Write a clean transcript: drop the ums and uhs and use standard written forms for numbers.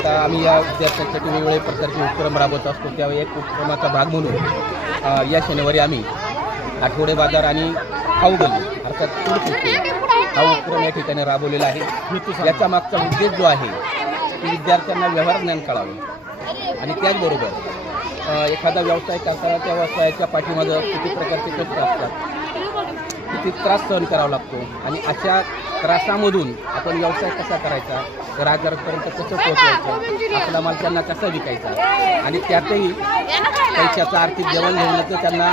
आता आम्ही या विद्यार्थ्यांसाठी वेगवेगळे प्रकारचे उपक्रम राबवत असतो. त्यावेळी एक उपक्रमाचा भाग म्हणून या शनिवारी आम्ही आठवडे बाजार आणि खाऊ गल्ली अर्थात फूड फेस्टिवल हा उपक्रम या ठिकाणी राबवलेला आहे. याचा मागचा उद्देश जो आहे की विद्यार्थ्यांना व्यवहार ज्ञान कळावं आणि त्याचबरोबर एखादा व्यवसाय करताना त्या व्यवसायाच्या पाठीमागं किती प्रकारचे कष्ट असतात, किती त्रास सहन करावा लागतो आणि अशा त्रासामधून आपण व्यवसाय कसा करायचा, ग्राहकांपर्यंत कसं पोहोचवायचं, आपला माल त्यांना कसा विकायचा आणि त्यातही पैशाचं आर्थिक देवाणघेवाणीचं त्यांना